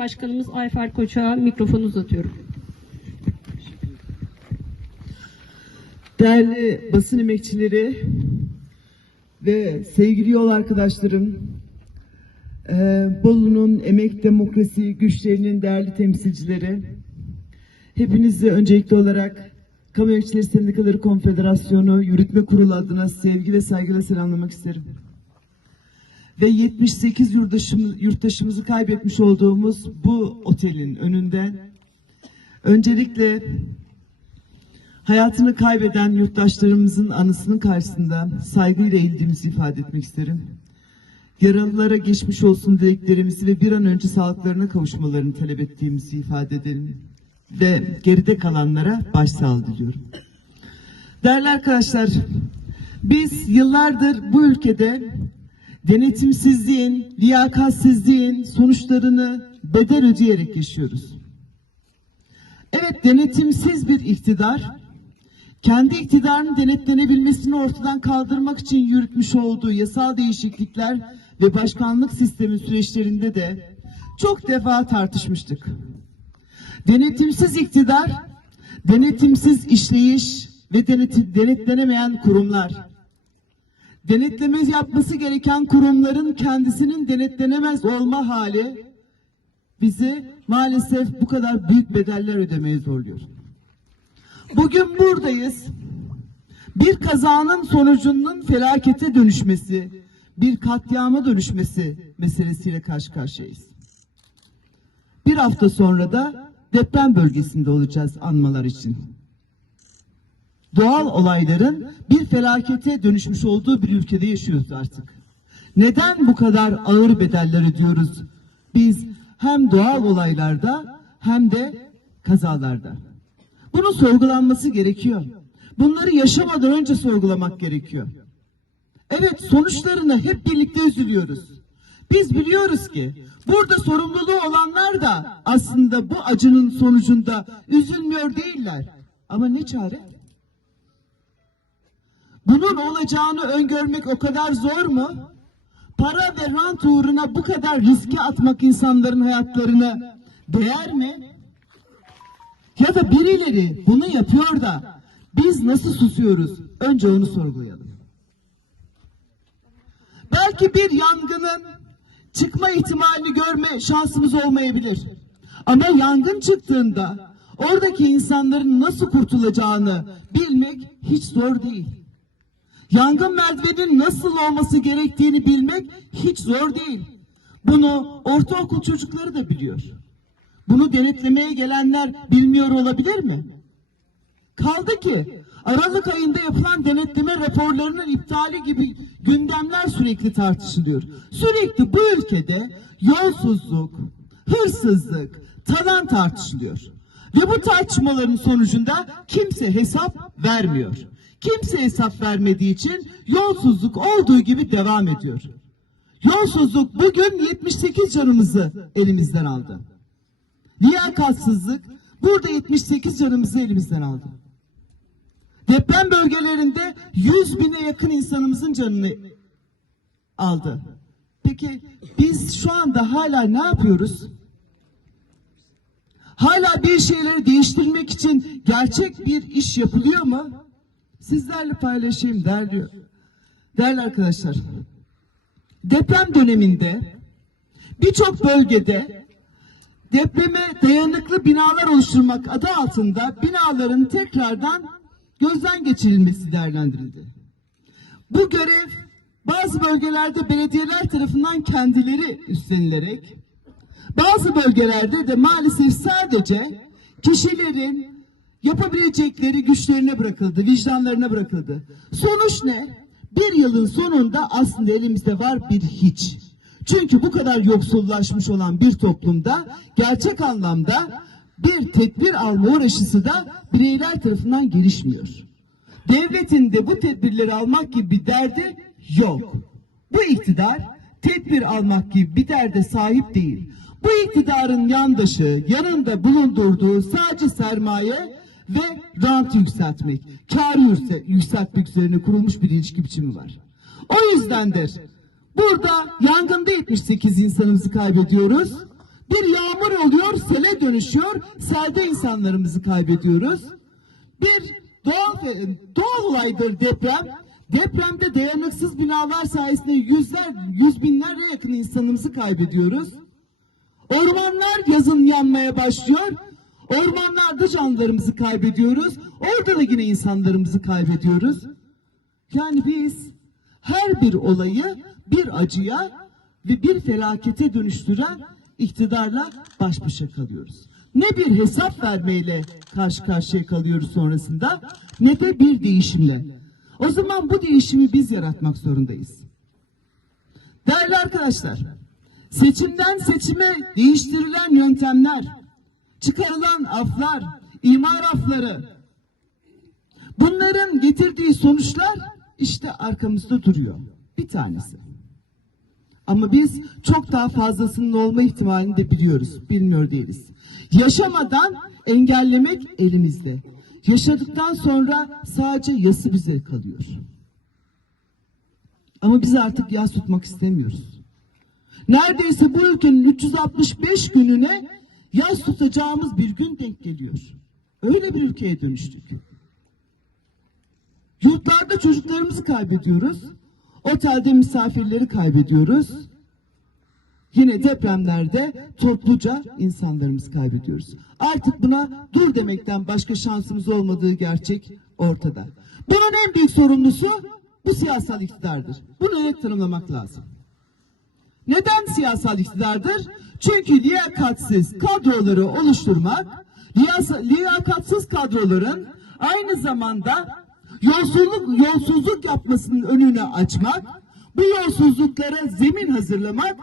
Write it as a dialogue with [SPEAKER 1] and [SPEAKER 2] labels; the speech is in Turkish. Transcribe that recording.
[SPEAKER 1] Başkanımız Ayfer Koçak'a mikrofonu uzatıyorum.
[SPEAKER 2] Değerli basın emekçileri ve sevgili yol arkadaşlarım, eee, Bolu'nun emek demokrasi güçlerinin değerli temsilcileri, hepinizi öncelikli olarak Kamu Emekçileri Sendikaları Konfederasyonu Yürütme Kurulu adına sevgi ve saygıyla selamlamak isterim. Ve 78 yurttaşımız, yurttaşımızı kaybetmiş olduğumuz bu otelin önünde öncelikle Hayatını kaybeden yurttaşlarımızın anısının karşısında saygıyla eğildiğimizi ifade etmek isterim. Yaralılara geçmiş olsun dileklerimizi ve bir an önce sağlıklarına kavuşmalarını talep ettiğimizi ifade edelim. Ve geride kalanlara başsağlığı diliyorum. Değerli arkadaşlar, biz yıllardır bu ülkede denetimsizliğin, liyakatsizliğin sonuçlarını bedel ödeyerek yaşıyoruz. Evet denetimsiz bir iktidar kendi iktidarının denetlenebilmesini ortadan kaldırmak için yürütmüş olduğu yasal değişiklikler ve başkanlık sistemi süreçlerinde de çok defa tartışmıştık. Denetimsiz iktidar, denetimsiz işleyiş ve denet- denetlenemeyen kurumlar. Denetleme yapması gereken kurumların kendisinin denetlenemez olma hali bizi maalesef bu kadar büyük bedeller ödemeye zorluyor. Bugün buradayız. Bir kazanın sonucunun felakete dönüşmesi, bir katliama dönüşmesi meselesiyle karşı karşıyayız. Bir hafta sonra da deprem bölgesinde olacağız anmalar için. Doğal olayların bir felakete dönüşmüş olduğu bir ülkede yaşıyoruz artık. Neden bu kadar ağır bedeller ödüyoruz? Biz hem doğal olaylarda hem de kazalarda. Bunun sorgulanması gerekiyor. Bunları yaşamadan önce sorgulamak gerekiyor. Evet sonuçlarına hep birlikte üzülüyoruz. Biz biliyoruz ki burada sorumluluğu olanlar da aslında bu acının sonucunda üzülmüyor değiller. Ama ne çare? Bunun olacağını öngörmek o kadar zor mu? Para ve rant uğruna bu kadar riske atmak insanların hayatlarını değer mi? Ya da birileri bunu yapıyor da biz nasıl susuyoruz? Önce onu sorgulayalım. Belki bir yangının çıkma ihtimalini görme şansımız olmayabilir. Ama yangın çıktığında oradaki insanların nasıl kurtulacağını bilmek hiç zor değil. Yangın merdiveninin nasıl olması gerektiğini bilmek hiç zor değil. Bunu ortaokul çocukları da biliyor. Bunu denetlemeye gelenler bilmiyor olabilir mi? Kaldı ki Aralık ayında yapılan denetleme raporlarının iptali gibi gündemler sürekli tartışılıyor. Sürekli bu ülkede yolsuzluk, hırsızlık, talan tartışılıyor. Ve bu tartışmaların sonucunda kimse hesap vermiyor. Kimse hesap vermediği için yolsuzluk olduğu gibi devam ediyor. Yolsuzluk bugün 78 canımızı elimizden aldı. Liyakatsızlık burada 78 canımızı elimizden aldı. Deprem bölgelerinde 100 bine yakın insanımızın canını aldı. Peki biz şu anda hala ne yapıyoruz? Hala bir şeyleri değiştirmek için gerçek bir iş yapılıyor mu? Sizlerle paylaşayım değerli, değerli arkadaşlar. Deprem döneminde birçok bölgede depreme dayanıklı binalar oluşturmak adı altında binaların tekrardan gözden geçirilmesi değerlendirildi. Bu görev bazı bölgelerde belediyeler tarafından kendileri üstlenilerek bazı bölgelerde de maalesef sadece kişilerin yapabilecekleri güçlerine bırakıldı, vicdanlarına bırakıldı. Sonuç ne? Bir yılın sonunda aslında elimizde var bir hiç. Çünkü bu kadar yoksullaşmış olan bir toplumda gerçek anlamda bir tedbir alma uğraşısı da bireyler tarafından gelişmiyor. Devletin de bu tedbirleri almak gibi bir derdi yok. Bu iktidar tedbir almak gibi bir derde sahip değil. Bu iktidarın yandaşı, yanında bulundurduğu sadece sermaye ve rant yükseltmek, kar yükseltmek üzerine kurulmuş bir ilişki biçimi var. O yüzdendir Burada yangında 78 insanımızı kaybediyoruz. Bir yağmur oluyor, sele dönüşüyor, selde insanlarımızı kaybediyoruz. Bir doğal, doğal olaydır deprem. Depremde dayanıksız binalar sayesinde yüzler, yüz binlerce yakın insanımızı kaybediyoruz. Ormanlar yazın yanmaya başlıyor. Ormanlarda canlarımızı kaybediyoruz. Orada da yine insanlarımızı kaybediyoruz. Yani biz her bir olayı bir acıya ve bir felakete dönüştüren iktidarla baş başa kalıyoruz. Ne bir hesap vermeyle karşı karşıya kalıyoruz sonrasında ne de bir değişimle. O zaman bu değişimi biz yaratmak zorundayız. Değerli arkadaşlar, seçimden seçime değiştirilen yöntemler, çıkarılan aflar, imar afları, bunların getirdiği sonuçlar işte arkamızda duruyor. Bir tanesi. Ama biz çok daha fazlasının olma ihtimalini de biliyoruz, bilmiyor değiliz. Yaşamadan engellemek elimizde. Yaşadıktan sonra sadece yası bize kalıyor. Ama biz artık yas tutmak istemiyoruz. Neredeyse bu ülkenin 365 gününe yas tutacağımız bir gün denk geliyor. Öyle bir ülkeye dönüştük. Yurtlarda çocuklarımızı kaybediyoruz. Otelde misafirleri kaybediyoruz. Yine depremlerde topluca insanlarımızı kaybediyoruz. Artık buna dur demekten başka şansımız olmadığı gerçek ortada. Bunun en büyük sorumlusu bu siyasal iktidardır. Bunu net tanımlamak lazım. Neden siyasal iktidardır? Çünkü liyakatsiz kadroları oluşturmak, liyakatsiz kadroların aynı zamanda yolsuzluk, yolsuzluk yapmasının önünü açmak, bu yolsuzluklara zemin hazırlamak